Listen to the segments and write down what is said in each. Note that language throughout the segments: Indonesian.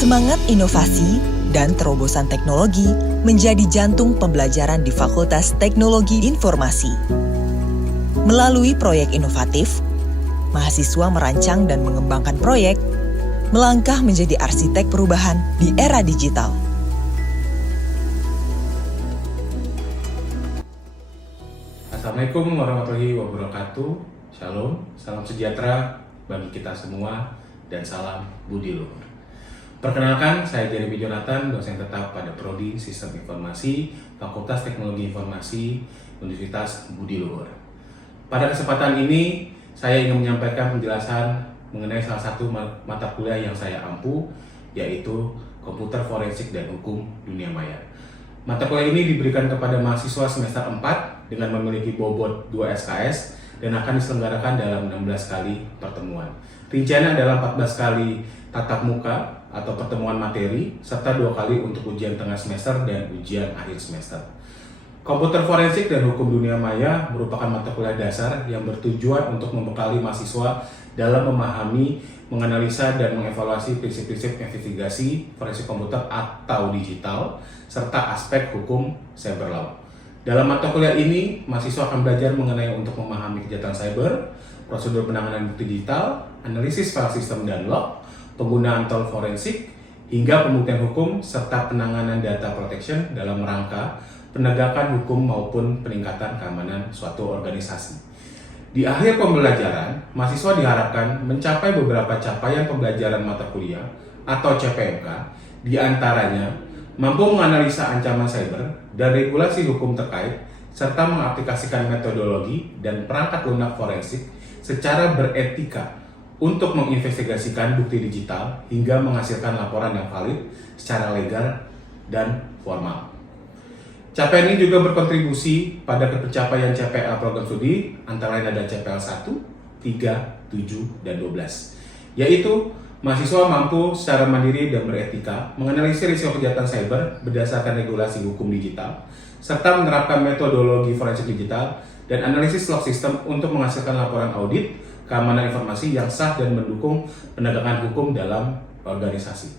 Semangat inovasi dan terobosan teknologi menjadi jantung pembelajaran di Fakultas Teknologi Informasi. Melalui proyek inovatif, mahasiswa merancang dan mengembangkan proyek, melangkah menjadi arsitek perubahan di era digital. Assalamualaikum warahmatullahi wabarakatuh. Shalom, salam sejahtera bagi kita semua dan salam budi luhur. Perkenalkan, saya Jeremy Jonathan, dosen tetap pada Prodi Sistem Informasi, Fakultas Teknologi Informasi, Universitas Budi Luhur. Pada kesempatan ini, saya ingin menyampaikan penjelasan mengenai salah satu mata kuliah yang saya ampu, yaitu Komputer Forensik dan Hukum Dunia Maya. Mata kuliah ini diberikan kepada mahasiswa semester 4 dengan memiliki bobot 2 SKS dan akan diselenggarakan dalam 16 kali pertemuan. Rinciannya adalah 14 kali tatap muka atau pertemuan materi, serta 2 kali untuk ujian tengah semester dan ujian akhir semester. Komputer Forensik dan Hukum Dunia Maya merupakan mata kuliah dasar yang bertujuan untuk membekali mahasiswa dalam memahami, menganalisa, dan mengevaluasi prinsip-prinsip investigasi forensik komputer atau digital, serta aspek hukum cyber law. Dalam mata kuliah ini, mahasiswa akan belajar mengenai untuk memahami kejahatan cyber, prosedur penanganan bukti digital, analisis file sistem dan log, penggunaan tool forensik, hingga pembuktian hukum serta penanganan data protection dalam rangka penegakan hukum maupun peningkatan keamanan suatu organisasi. Di akhir pembelajaran, mahasiswa diharapkan mencapai beberapa capaian pembelajaran mata kuliah atau CPMK, di antaranya mampu menganalisa ancaman cyber dan regulasi hukum terkait, serta mengaplikasikan metodologi dan perangkat lunak forensik secara beretika untuk menginvestigasikan bukti digital hingga menghasilkan laporan yang valid secara legal dan formal. Capaian ini juga berkontribusi pada pencapaian CPL program studi, antara lain ada CPL 1, 3, 7, dan 12, yaitu mahasiswa mampu secara mandiri dan beretika menganalisis risiko kejahatan cyber berdasarkan regulasi hukum digital, serta menerapkan metodologi forensik digital dan analisis log system untuk menghasilkan laporan audit keamanan informasi yang sah dan mendukung penegakan hukum dalam organisasi.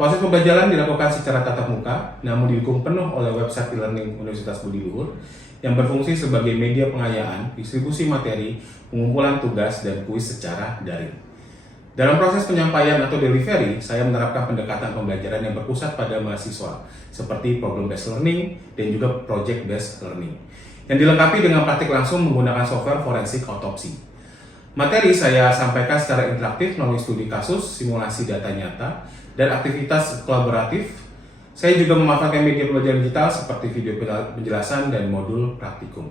Proses pembelajaran dilakukan secara tatap muka, namun didukung penuh oleh website e-learning Universitas Budi Luhur yang berfungsi sebagai media pengayaan, distribusi materi, pengumpulan tugas, dan kuis secara daring. Dalam proses penyampaian atau delivery, saya menerapkan pendekatan pembelajaran yang berpusat pada mahasiswa, seperti problem-based learning dan juga project-based learning, yang dilengkapi dengan praktik langsung menggunakan software forensik otopsi. Materi saya sampaikan secara interaktif melalui studi kasus, simulasi data nyata, dan aktivitas kolaboratif. Saya juga memanfaatkan media pembelajaran digital seperti video penjelasan dan modul praktikum.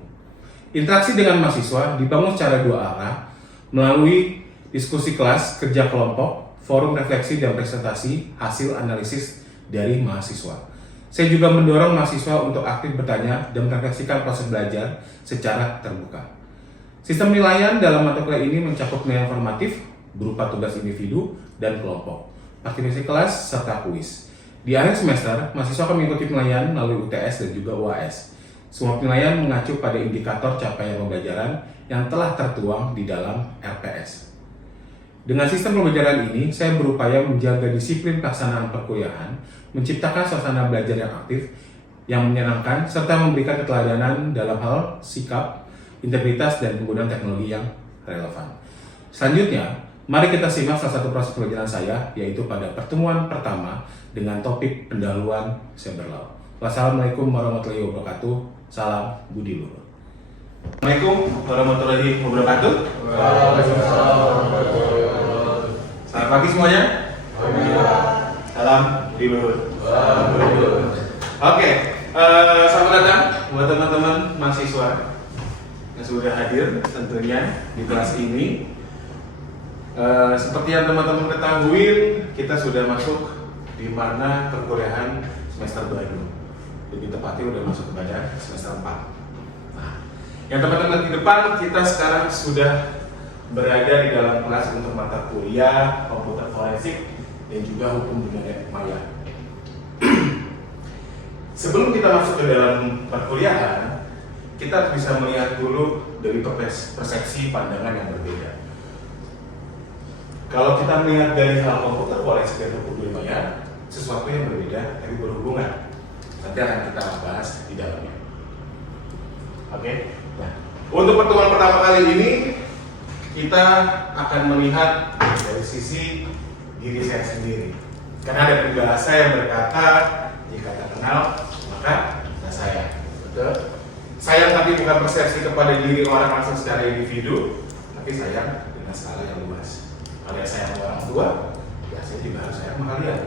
Interaksi dengan mahasiswa dibangun secara 2 arah melalui diskusi kelas, kerja kelompok, forum refleksi, dan presentasi hasil analisis dari mahasiswa. Saya juga mendorong mahasiswa untuk aktif bertanya dan merefleksikan proses belajar secara terbuka. Sistem penilaian dalam mata kuliah ini mencakup penilaian formatif berupa tugas individu dan kelompok, aktivitas kelas, serta kuis. Di akhir semester, mahasiswa akan mengikuti penilaian melalui UTS dan juga UAS. Semua penilaian mengacu pada indikator capaian pembelajaran yang telah tertuang di dalam RPS. Dengan sistem pembelajaran ini, saya berupaya menjaga disiplin pelaksanaan perkuliahan, menciptakan suasana belajar yang aktif, yang menyenangkan, serta memberikan keteladanan dalam hal sikap, integritas, dan penggunaan teknologi yang relevan. Selanjutnya, mari kita simak salah satu proses pembelajaran saya, yaitu pada pertemuan pertama dengan topik pendahuluan cyber law. Wassalamualaikum warahmatullahi wabarakatuh. Salam budi luhur. Assalamualaikum warahmatullahi wabarakatuh. Selamat pagi semuanya. Salam budi luhur. Oke, selamat datang buat teman-teman mahasiswa yang sudah hadir tentunya di kelas ini. Seperti yang teman-teman ketahui, kita sudah masuk di mana perkuliahan semester baru. Lebih tepatnya sudah masuk kepada semester 4. Nah, yang teman-teman di depan, kita sekarang sudah berada di dalam kelas untuk mata kuliah komputer forensik dan juga hukum dunia maya. Sebelum kita masuk ke dalam perkuliahan, kita bisa melihat dulu dari persepsi pandangan yang berbeda. Kalau kita melihat dari hal komputer forensik dan hukum ilmiah, sesuatu yang berbeda tapi berhubungan. Nanti akan kita bahas di dalamnya. Oke. Nah, untuk pertemuan pertama kali ini kita akan melihat dari sisi diri saya sendiri. Karena ada peribahasa yang berkata, jika tak kenal maka tak sayang. Betul. Sayang tapi bukan persepsi kepada diri orang langsung secara individu, tapi sayang dengan skala yang luas. Kalian sayang orang tua, ya saya juga harus sayang sama kalian.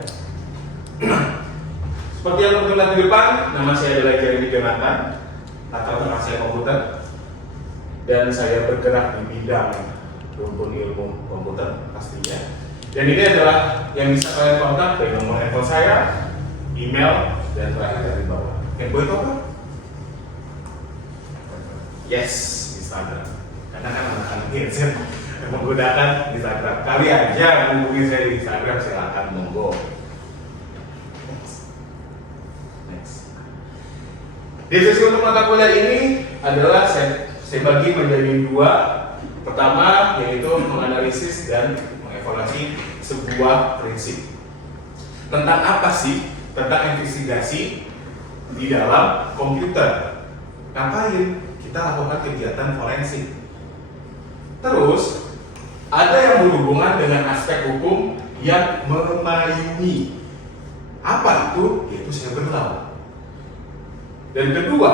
Seperti yang teman-teman lihat di depan, nama saya adalah Jeremy Jonathan, latar belakang saya komputer, dan saya bergerak di bidang rumpun ilmu komputer pastinya. Dan ini adalah yang bisa kalian kontak dari nomor handphone saya, email, dan terakhir dari bawah. Info itu apa? Yes, Instagram. Karena kan anak-anak gadget menggunakan Instagram. Kali aja hubungi saya di Instagram, silakan monggo. Next. Diskusi untuk mata kuliah ini adalah saya bagi menjadi dua. Pertama yaitu menganalisis dan mengevaluasi sebuah prinsip. Tentang apa sih? Tentang investigasi di dalam komputer. Ngapain? Kita lakukan kegiatan forensik. Terus ada yang berhubungan dengan aspek hukum yang memayungi. Apa itu? Yaitu cyber law. Dan kedua,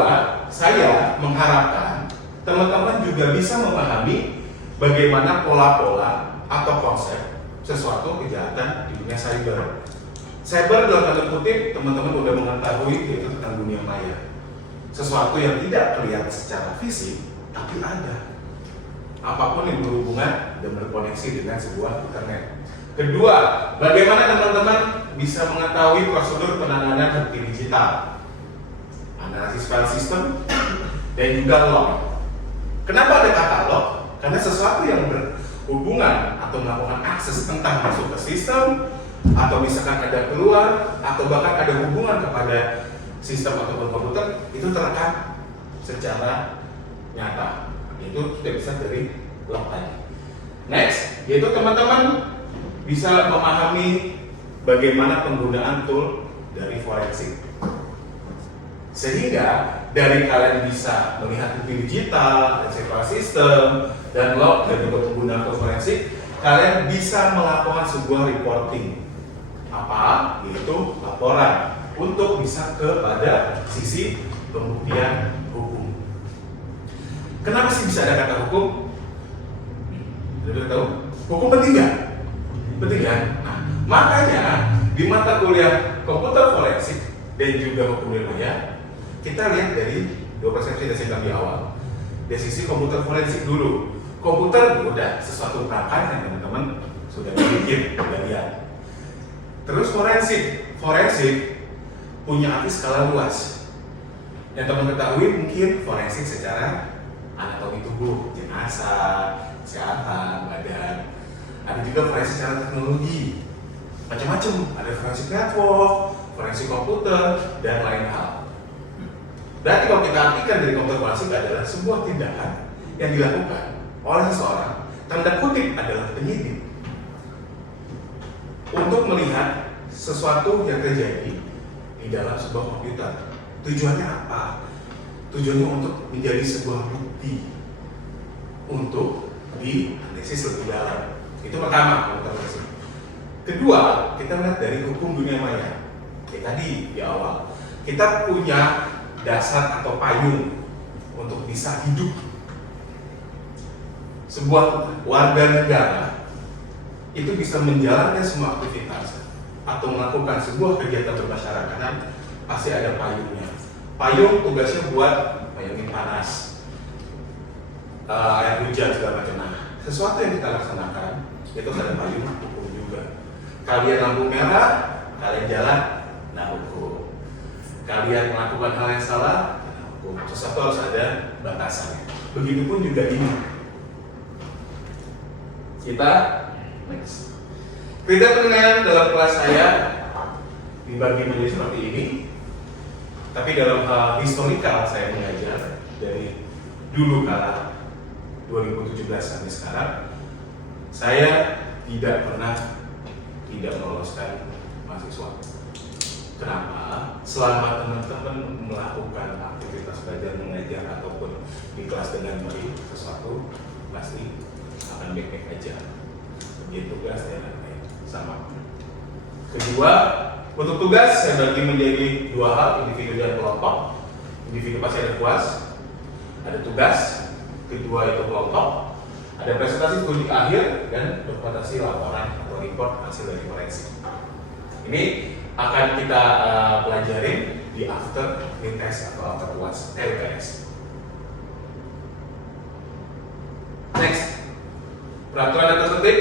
saya mengharapkan teman-teman juga bisa memahami bagaimana pola-pola atau konsep sesuatu kejahatan di dunia cyber. Cyber dalam tanda kutip teman-teman sudah mengetahui yaitu tentang dunia maya. Sesuatu yang tidak kelihatan secara fisik, tapi ada. Apapun yang berhubungan dan berkoneksi dengan sebuah internet. Kedua, bagaimana teman-teman bisa mengetahui prosedur penanganan bukti digital, analisis file system, dan juga log. Kenapa ada kata log? Karena sesuatu yang berhubungan atau melakukan akses tentang masuk ke sistem, atau misalkan ada keluar, atau bahkan ada hubungan kepada sistem atau komputer, itu terekam secara nyata. Itu kita bisa dari log tadi. Next, yaitu teman-teman bisa memahami bagaimana penggunaan tool dari forensik. Sehingga dari kalian bisa melihat bukti digital, file system, dan log dan juga penggunaan tool forensik, kalian bisa melakukan sebuah reporting. Apa? Yaitu laporan untuk bisa kepada sisi pembuktian hukum. Kenapa sih bisa ada kata hukum? Sudah tahu? Hukum penting nggak? Penting kan? Nah, makanya di mata kuliah komputer forensik dan juga hukum ilmiah, kita lihat dari dua persepsi yang saya bilang di awal. Dari sisi komputer forensik dulu. Komputer udah sesuatu perangkat yang teman-teman sudah bikin, sudah lihat. Terus forensik punya arti skala luas. Yang teman ketahui mungkin forensik secara anatomi tubuh, jenazah, kesehatan, badan. Ada juga forensik secara teknologi, macam-macam. Ada forensik network, forensik komputer, dan lain hal. Berarti kalau kita artikan dari komputer forensik adalah sebuah tindakan yang dilakukan oleh seseorang, tanda kutip adalah penyidik, untuk melihat sesuatu yang terjadi di dalam sebuah komputer. Tujuannya apa? Tujuannya untuk menjadi sebuah bukti untuk dianalisis lebih dalam. Itu pertama, komputer forensik. Kedua, kita lihat dari hukum dunia maya. Tadi di awal, kita punya dasar atau payung untuk bisa hidup. Sebuah warga negara itu bisa menjalankan semua aktivitas atau melakukan sebuah kegiatan bermasyarakatan, pasti ada payungnya. Payung tugasnya buat payungin panas, air hujan segala macam. Nah, sesuatu yang kita laksanakan itu ada payung hukum juga. Kalian lampu merah, kalian jalan, nah hukum. Kalian melakukan hal yang salah, nah hukum. Sesuatu harus ada batasannya. Begitupun juga ini. Kita next. Kriteria penilaian dalam kelas saya dibagi menjadi seperti ini. Tapi dalam historikal saya mengajar dari dulu kala 2017 sampai sekarang, saya tidak pernah tidak meloloskan mahasiswa. Kenapa? Selama teman-teman melakukan aktivitas belajar mengajar ataupun di kelas dengan baik, sesuatu pasti akan baik-baik aja. Dia tugas dan lain-lain sama. Kedua, untuk tugas saya bagi menjadi dua hal, individu dan kelompok. Individu pasti ada kuas, ada tugas. Kedua itu kelompok, ada presentasi studi akhir dan dokumentasi laporan atau report hasil dari koreksi. Ini akan kita pelajarin di after unit test atau after UAS UTS. Next, peraturan dan tertib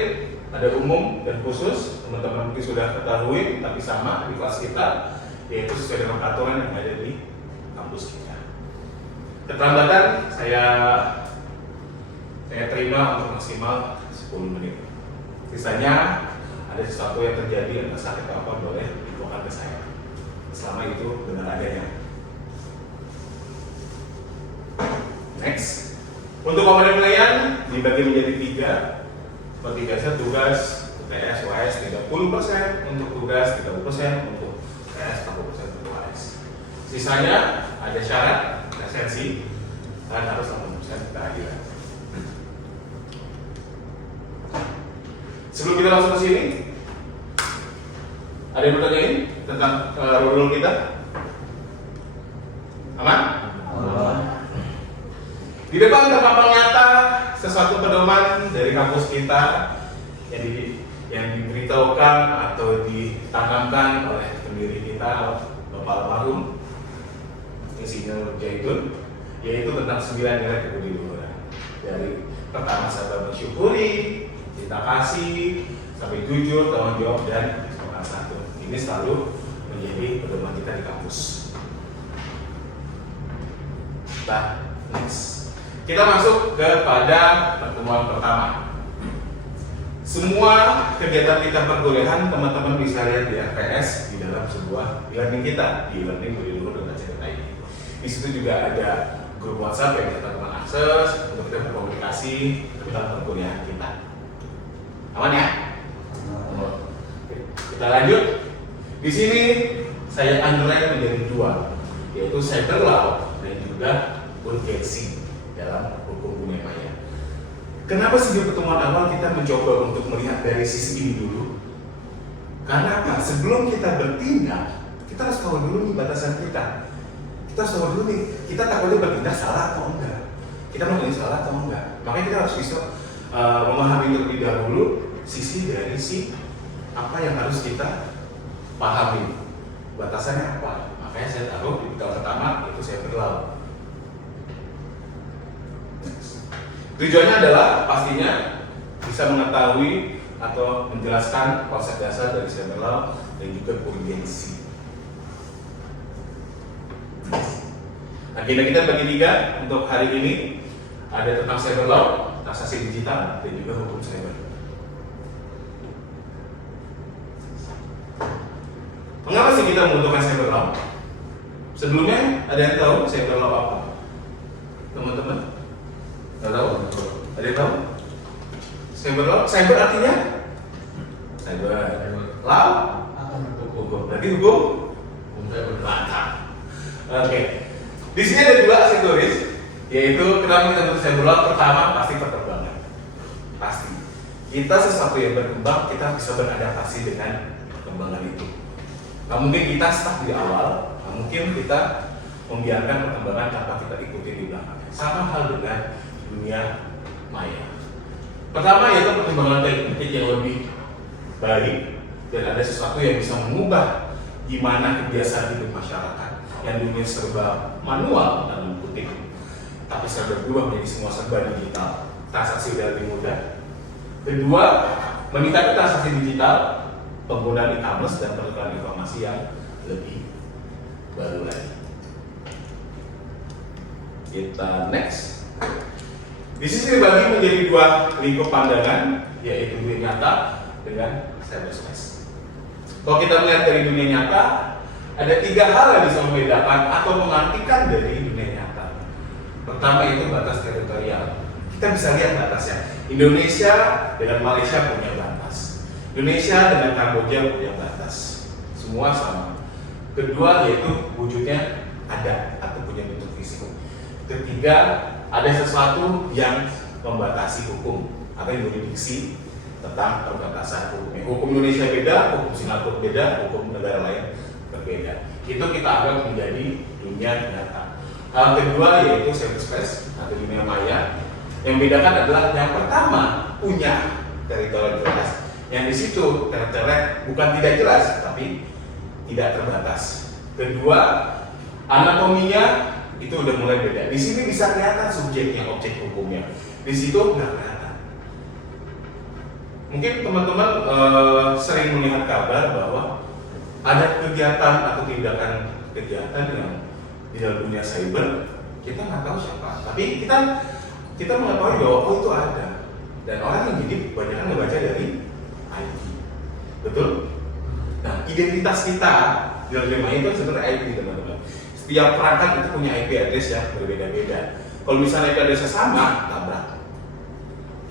ada umum dan khusus. Teman-teman mungkin sudah ketahui, tapi sama di kelas kita, yaitu sesuai dengan peraturan yang ada di kampus kita. Keterlambatan saya terima untuk maksimal 10 menit. Sisanya ada sesuatu yang terjadi yang sakit atau apa boleh dibawa ke saya. Selama itu benar adanya. Next, untuk komponen penilaian dibagi menjadi 3. Seperti biasa tugas UTS, UAS 30% untuk tugas, 30% untuk UTS, 40% untuk UAS. Sisanya ada syarat, esensi, dan harus 80% keadilan. Sebelum kita langsung ke sini, ada yang bertanya ini tentang rule kita? Aman? Di depan terpampang nyata sesuatu pedoman dari kampus kita yang diberitahukan atau ditanamkan oleh pendiri kita, Bapak almarhum Insinyur Zaitun, yaitu tentang 9 nilai kebudiluhuran. Dari pertama sabar mensyukuri, cinta kasih, sampai jujur, tanggung jawab, dan sopan santun. Ini selalu menjadi pedoman kita di kampus. Nah, next. Kita masuk kepada pertemuan pertama. Semua kegiatan kita perkuliahan teman-teman bisa lihat di RPS di dalam sebuah e-learning kita, di e-learning Budiluhur dengan cerita ini. Di situ juga ada grup WhatsApp yang bisa teman-teman akses untuk kita berkomunikasi tentang perkuliahan kita. Aman ya? Oke. Kita lanjut. Di sini saya underline menjadi 2, yaitu cyber law dan juga urgensi dalam hukum dunia maya. Kenapa sih di pertemuan awal kita mencoba untuk melihat dari sisi ini dulu? Karena apa? Sebelum kita bertindak, kita harus tahu dulu nih batasan kita. Kita harus tahu dulu nih, kita takutnya bertindak salah atau enggak. Kita mau ini salah atau enggak. Makanya kita harus bisa memahami terlebih dahulu sisi dari apa yang harus kita pahami. Batasannya apa? Makanya saya taruh di tahap pertama itu saya berlalu. Tujuannya adalah pastinya bisa mengetahui atau menjelaskan konsep dasar dari cyber law dan juga urgensi. Agenda kita bagi 3 untuk hari ini ada tentang cyber law, transaksi digital, dan juga hukum cyber. Mengapa sih kita membutuhkan cyber law? Sebelumnya ada yang tahu cyber law apa? Teman-teman? Nggak tahu? Ada yang tahu? Cyber law? Cyber artinya? Cyber. Law? Hukum. Berarti hukum? Mantap. Oke. Di sini ada 2 aspek tulis, yaitu kenapa kita butuh cyber law. Pertama pasti perkembangan. Pasti. Kita sesuatu yang berkembang, kita bisa beradaptasi dengan perkembangan itu. Nggak mungkin kita stuck di awal, nggak mungkin kita membiarkan perkembangan tanpa kita ikuti di belakangnya. Sama hal dengan dunia maya. Pertama yaitu perkembangan teknik yang lebih baik dan ada sesuatu yang bisa mengubah gimana kebiasaan hidup masyarakat yang dunia serba manual dalam kutip, tapi serba berubah menjadi semua serba digital. Transaksi lebih mudah. Kedua, meningkatkan transaksi digital, penggunaan e-commerce dan pertukaran informasi yang lebih baru lagi. Kita next. Di sini dibagi menjadi 2 lingkup pandangan, yaitu dunia nyata dengan cyberspace. Kalau kita melihat dari dunia nyata, ada 3 hal yang bisa membedakan atau mengartikan dari dunia nyata. Pertama itu batas teritorial. Kita bisa lihat batasnya. Indonesia dengan Malaysia punya batas. Indonesia dengan Kamboja punya batas, semua sama. Kedua yaitu wujudnya ada atau punya bentuk fisik. Ketiga, ada sesuatu yang membatasi hukum atau yurisdiksi tentang perbatasan hukumnya. Hukum Indonesia beda, hukum Singapura beda, hukum negara lain berbeda. Itu kita anggap menjadi dunia nyata. Hal kedua yaitu cyberspace atau dunia maya. Yang membedakan adalah yang pertama punya teritorial jelas. Yang di situ teritorial bukan tidak jelas, tapi tidak terbatas. Kedua, anatominya itu udah mulai beda. Di sini bisa kelihatan subjeknya, objek hukumnya. Di situ nggak kelihatan. Mungkin teman-teman sering melihat kabar bahwa ada kegiatan atau tindakan kegiatan yang di dalam dunia cyber kita nggak tahu siapa. Tapi kita mengetahui bahwa oh itu ada. Dan orang yang jadi kebanyakan membaca dari IP. Betul? Nah, identitas kita di dalam dunia itu sebenarnya IP, teman-teman. Setiap perangkat itu punya IP address yang berbeda-beda. Kalau misalnya IP address sama, tabrak.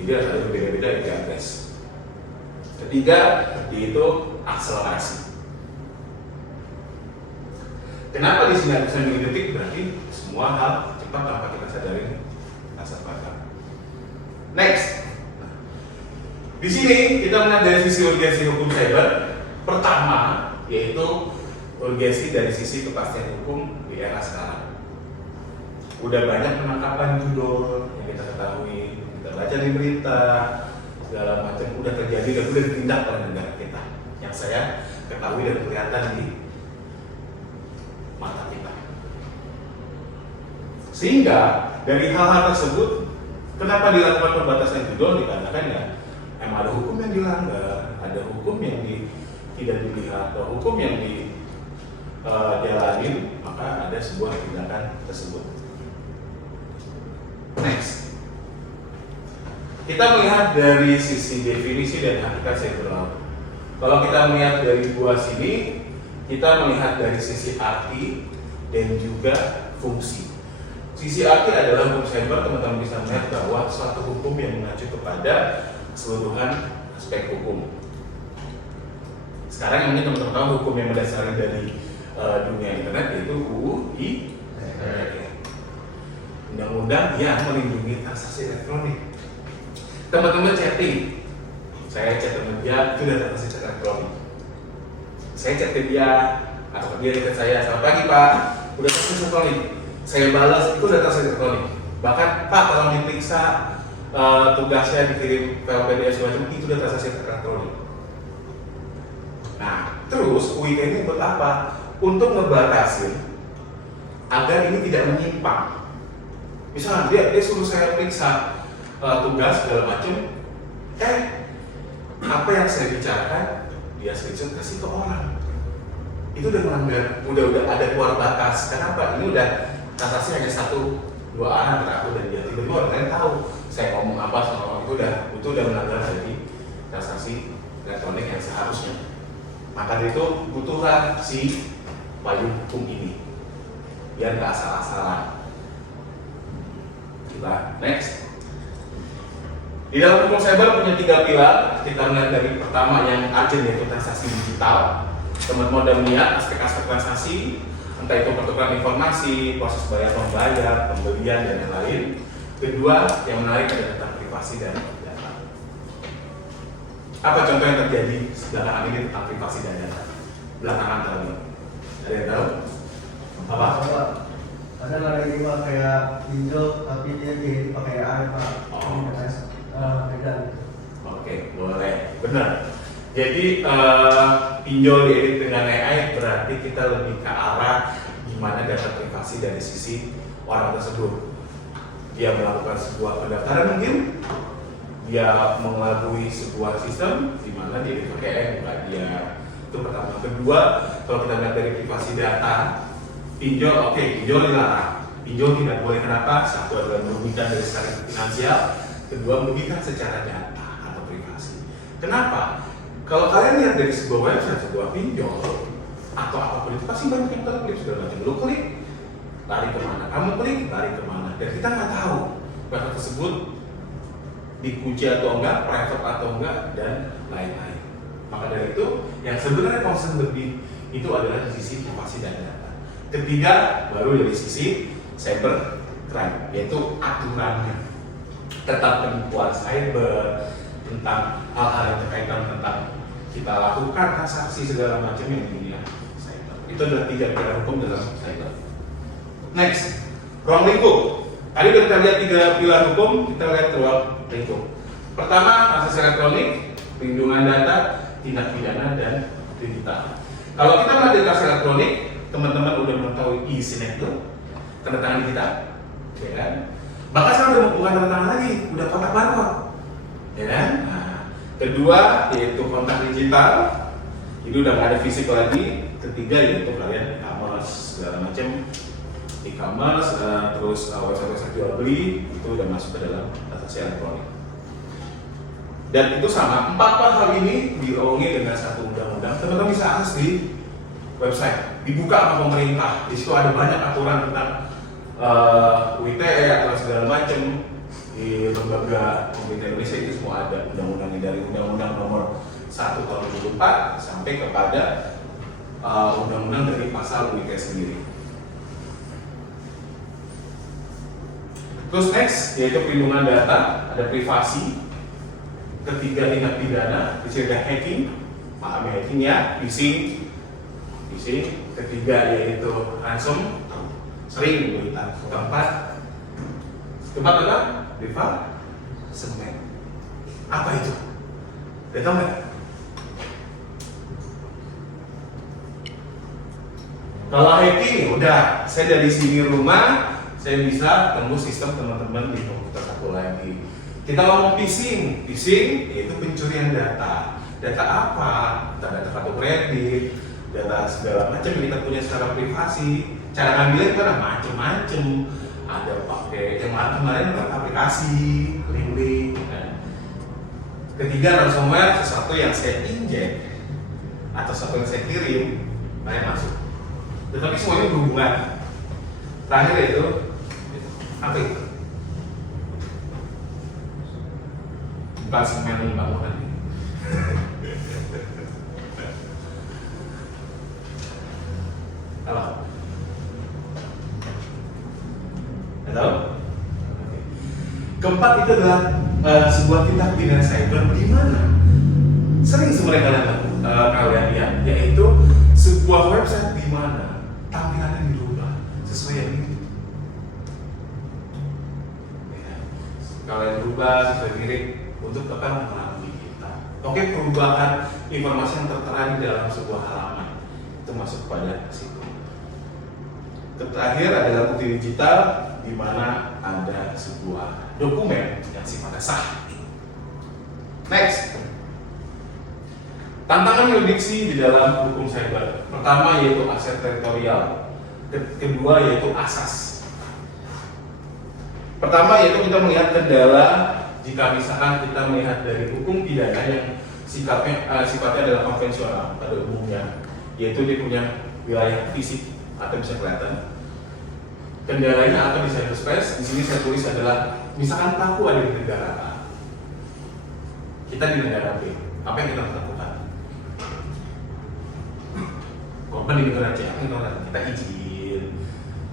Jadi ada berbeda-beda IP address. Ketiga, yaitu akselerasi. Kenapa di sini ada 9 detik? Berarti semua hal cepat tanpa kita sadari rasa bakar. Next. Di sini kita melihat dari sisi urgensi hukum cyber. Pertama, yaitu urgensi dari sisi kepastian hukum di era sekarang. Udah banyak penangkapan judul yang kita ketahui, kita baca di berita, segala macam udah terjadi dan udah ditindak oleh negara kita. Yang saya ketahui dan kelihatan di mata kita. Sehingga dari hal-hal tersebut, kenapa dilakukan pembatasan judul? Dikarenakan ya emang ada hukum yang dilanggar, ada hukum yang tidak dilihat, atau hukum yang dijalanin, maka ada sebuah tindakan tersebut. Next, kita melihat dari sisi definisi dan hakikat cyber law. Kalau kita melihat dari dua sini, kita melihat dari sisi arti dan juga fungsi. Sisi arti adalah hukum cyber, teman-teman bisa melihat bahwa suatu hukum yang mengacu kepada keseluruhan aspek hukum. Sekarang ini teman-teman tahu hukum yang mendasari dari dunia internet yaitu UU ITE. Undang-undang yang melindungi transaksi elektronik. Teman-teman chatting, saya chat sama dia, itu udah transaksi elektronik. Saya chat ke dia, atau dia chat saya, selamat pagi Pak, udah transaksi elektronik. Saya balas, itu udah transaksi elektronik. Bahkan Pak, tolong diperiksa tugasnya dikirim file PDF semacam itu udah transaksi elektronik. Nah, terus UIT ini buat apa? Untuk ngebatasi agar ini tidak menyimpang. Misalnya dia suruh saya periksa tugas segala macam, apa yang saya bicarakan dia screenshot kasih ke orang. Itu udah melanggar, udah ada keluar batas. Kenapa? Ini udah transaksi hanya 1-2 arah antara aku dan dia. Tiba-tiba orang lain tahu saya ngomong apa sama orang itu udah melanggar dari transaksi elektronik yang seharusnya. Maka itu butuhlah si payung hukum ini biar nggak asal-asalan. Kita next. Di dalam hukum cyber punya 3 pilar. Kita melihat dari pertama yang urgent yaitu transaksi digital. Teman-teman udah melihat aspek-aspek transaksi, entah itu pertukaran informasi, proses bayar membayar, pembelian dan lain-lain. Kedua yang menarik adalah tentang privasi dan data. Apa contoh yang terjadi belakangan ini tentang privasi dan data? Belakangan tahun ini, ada yang tahu? Apa? Ada lagi Pak kayak pinjol tapi dia pakai AI Pak. Beda. Oke, boleh, benar. Jadi pinjol diedit dengan AI berarti kita lebih ke arah gimana data privasi dari sisi orang tersebut. Dia melakukan sebuah pendaftaran mungkin, dia mengelabui sebuah sistem di mana dia dipakai AI bukan dia. Itu pertama. Kedua, kalau kita lihat dari privasi data, pinjol pinjol dilarang. Pinjol tidak boleh, kenapa? Satu adalah merugikan dari secara finansial, kedua merugikan secara data atau privasi. Kenapa? Kalau kalian lihat dari sebuah website, sebuah pinjol atau apapun itu pasti banyak yang terklik segala macam. Lu klik, lari kemana? Kamu klik, lari kemana? Dan kita nggak tahu website tersebut dikunci atau enggak, private atau enggak, dan lain-lain. sebenarnya concern lebih itu adalah di sisi privasi dan data. Ketiga, baru dari sisi cyber crime, yaitu aturannya tentang penipuan cyber, tentang hal-hal yang berkaitan tentang kita lakukan transaksi segala macam yang dunia cyber. Itu adalah 3 pilar hukum dalam cyber. Next, ruang lingkup. Tadi udah kita lihat 3 pilar hukum, kita lihat ruang lingkup. Pertama, akses elektronik, perlindungan data, tindak pidana, dan digital. Kalau kita melihat akses elektronik, teman-teman udah mengetahui e-signature, tanda tangan digital, ya kan? Bahkan sekarang udah bukan tanda tangan lagi, udah kontak barcode, ya kan? Nah, kedua yaitu kontak digital, itu udah nggak ada fisik lagi. Ketiga yaitu kalian e-commerce segala macam, e-commerce, terus website jual beli itu udah masuk ke dalam transaksi elektronik. Dan itu sama, 4 hal ini diaungi dengan satu undang-undang. Teman-teman bisa akses di website, dibuka sama pemerintah. Di situ ada banyak aturan tentang UITE atau segala macam. Di lembaga pemerintah Indonesia itu semua ada undang-undangnya, dari Undang-Undang Nomor 1 Tahun 2004 sampai kepada undang-undang dari pasal UITE sendiri. Terus next yaitu perlindungan data, ada privasi. Ketiga tindak pidana, ada hacking, pahami hacking ya, phishing. Ketiga yaitu ransom, sering berita. Keempat apa? Semen. Apa itu? Udah tahu nggak? Kalau hacking udah, saya dari sini rumah, saya bisa tembus sistem teman-teman di komputer satu lagi. Kita ngomong phishing yaitu pencurian data. Data apa? Data kartu kredit, data segala macam yang kita punya secara privasi. Cara ngambilnya itu ada macam-macam. Ada pakai yang kemarin aplikasi, link. Ketiga, ransomware, sesuatu yang saya injek atau sesuatu yang saya kirim, saya masuk. Tetapi semuanya berhubungan. Terakhir yaitu apa itu? Bukan semen bangunan. Halo. Halo. Keempat itu adalah sebuah tindak pidana cyber di mana sering sebenarnya kalian lihat, yaitu sebuah website di mana tampilannya dirubah sesuai yang itu. Kalian rubah sesuai mirip untuk mengelabui kita. Oke, perubahan informasi yang tertera di dalam sebuah halaman itu masuk pada situ. Terakhir adalah bukti digital, di mana ada sebuah dokumen yang sifatnya sah. Next, tantangan yurisdiksi di dalam hukum cyber. Pertama yaitu aset teritorial, kedua yaitu asas. Pertama yaitu kita melihat kendala jika misalkan kita melihat dari hukum pidana yang sifatnya adalah konvensional pada umumnya, yaitu dia punya wilayah fisik atau bisa kelihatan. Kendalanya atau di cyberspace, di sini saya tulis adalah misalkan pelaku ada di negara A, kita di negara B, apa yang kita lakukan? Korban di negara C, apa yang kita lakukan? Kita izin,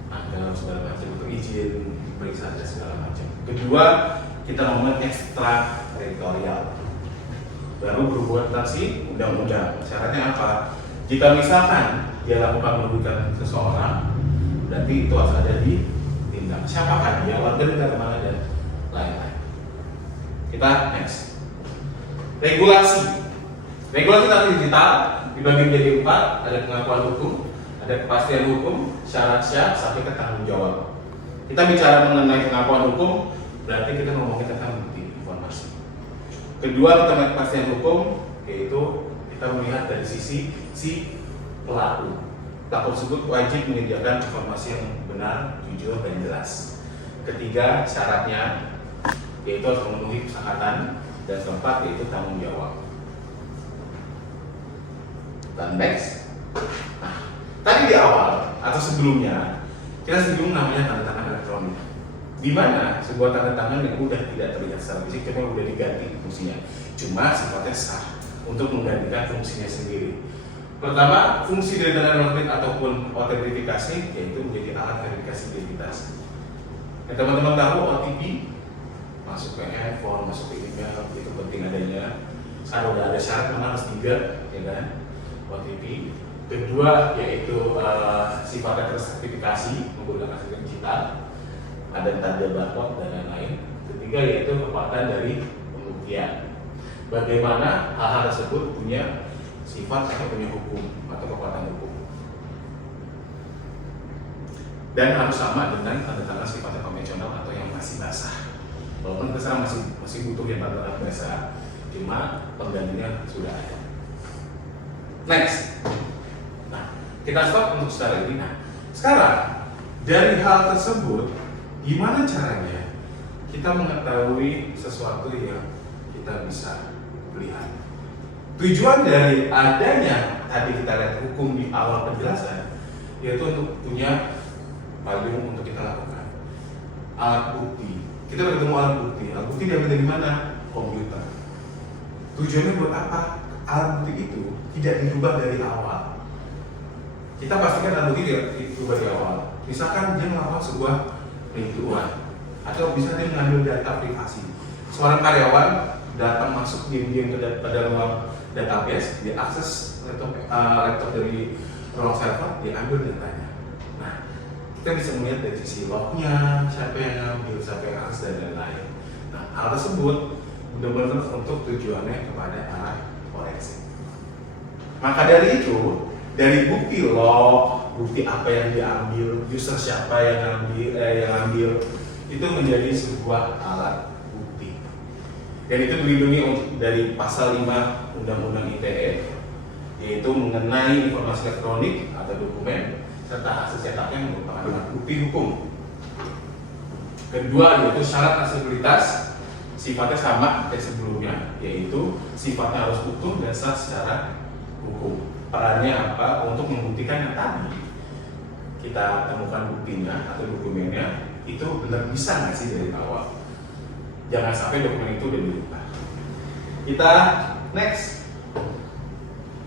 ada segala macam untuk izin, periksa dan segala macam. Kedua, kita ngomong ekstra teritorial, baru berhubungan tentang si undang-undang. Syaratnya apa? Jika misalkan dia lakukan merugikan seseorang, berarti itu harus ada di tindak. Siapakah dia, warga negara mana dan lain-lain. Kita next. Regulasi tadi digital dibagi menjadi 4, ada pengakuan hukum, ada kepastian hukum, syarat sah, sampai ke tanggung jawab. Kita bicara mengenai pengakuan hukum, berarti kita ngomongin tentang bukti informasi. Kedua, kita melihat kepastian hukum, yaitu kita melihat dari sisi si pelaku. Pelaku tersebut wajib menyediakan informasi yang benar, jujur, dan jelas. Ketiga, syaratnya yaitu harus memenuhi kesepakatan, dan keempat yaitu tanggung jawab. Dan next, tadi di awal atau sebelumnya kita singgung namanya tanda tangan elektronik, di mana sebuah tanda tangan yang udah tidak terlihat secara fisik, cuma udah diganti fungsinya, cuma sifatnya sah untuk menggantikan fungsinya sendiri. Pertama, fungsi dari data analytic ataupun autentifikasi yaitu menjadi alat verifikasi identitas. Teman-teman tahu OTP masuk ke handphone, masuk ke email, itu penting adanya. Sekarang udah ada syarat mana harus 3, ya kan? OTP. Kedua yaitu sifatnya tersertifikasi menggunakan sistem digital, ada tanda barcode dan lain-lain. Ketiga yaitu kekuatan dari pembuktian. Bagaimana hal-hal tersebut punya sifat atau punya hukum atau kekuatan hukum. Dan harus sama dengan tanda tangan sifatnya konvensional atau yang masih basah. Walaupun kita masih butuh yang tanda tangan basah, cuma penggantinya sudah ada. Next. Nah, kita stop untuk sekarang ini. Nah, sekarang dari hal tersebut, gimana caranya kita mengetahui sesuatu yang kita bisa lihat? Tujuan dari adanya tadi kita lihat hukum di awal penjelasan, yaitu untuk punya payung untuk kita lakukan alat bukti. Kita bertemu alat bukti. Alat bukti diambil dari mana? Komputer. Tujuannya buat apa? Alat bukti itu tidak dirubah dari awal. Kita pastikan alat bukti tidak dirubah dari awal. Misalkan dia melakukan sebuah penipuan, atau bisa dia mengambil data privasi. Seorang karyawan datang masuk diam-diam pada ruang database, dia akses laptop dari ruang server, dia ambil datanya. Nah, kita bisa melihat dari sisi lognya, siapa yang ngambil, siapa yang akses dan lain-lain. Nah, hal tersebut benar-benar untuk tujuannya kepada arah forensik. Maka dari itu, dari bukti log, bukti apa yang diambil, user siapa yang ambil, itu menjadi sebuah alat bukti. Dan itu dilindungi dari pasal 5 Undang-Undang ITE, yaitu mengenai informasi elektronik atau dokumen serta hasil cetaknya merupakan alat bukti hukum. Kedua yaitu syarat aksesibilitas, sifatnya sama kayak sebelumnya, yaitu sifatnya harus utuh dan sah secara hukum. Perannya apa? Untuk membuktikan yang tadi kita temukan buktinya atau dokumennya itu benar bisa nggak sih dari awal. Jangan sampai dokumen itu udah dirubah. Kita next.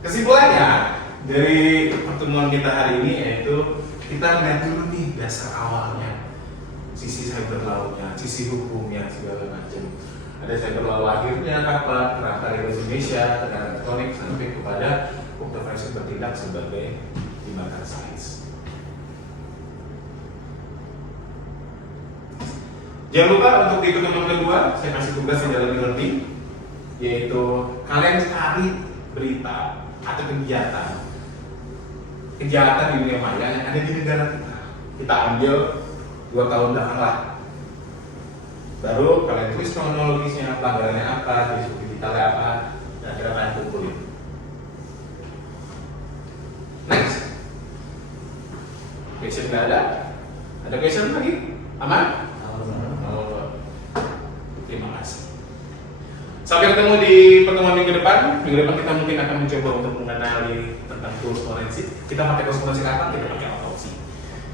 Kesimpulannya dari pertemuan kita hari ini yaitu kita melihat dulu nih dasar awalnya, sisi cyber law-nya, sisi hukumnya segala macam. Ada cyber law lahirnya kapan, kerangka regulasi Indonesia, tentang elektronik sampai kepada hukum forensik bertindak sebagai tindakan sains. Jangan lupa untuk di pertemuan kedua saya kasih tugas di dalam e-learning, yaitu kalian cari berita atau kejahatan di dunia maya yang ada di negara kita. Kita ambil 2 tahun belakang lah. Baru kalian tulis kronologisnya, pelanggarannya apa, isu digitalnya apa, dan kira kalian kumpulin. Next. Question nggak ada? Ada question lagi? Aman? Terima kasih. Sampai ketemu di pertemuan minggu depan. Minggu depan kita mungkin akan mencoba untuk mengenali tentang tools forensik. Kita pakai tools forensik apa? Kita pakai autopsi.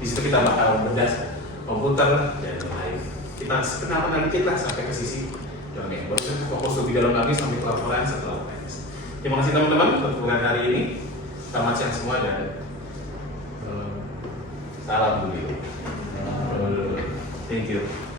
Di situ kita bakal bedah komputer dan lain. Kita kenal dikit lah sampai ke sisi domain. Baru fokus lebih dalam lagi sampai ke laporan setelah tes. Terima kasih teman-teman untuk pertemuan hari ini. Selamat siang semua dan salam dulu. Thank you.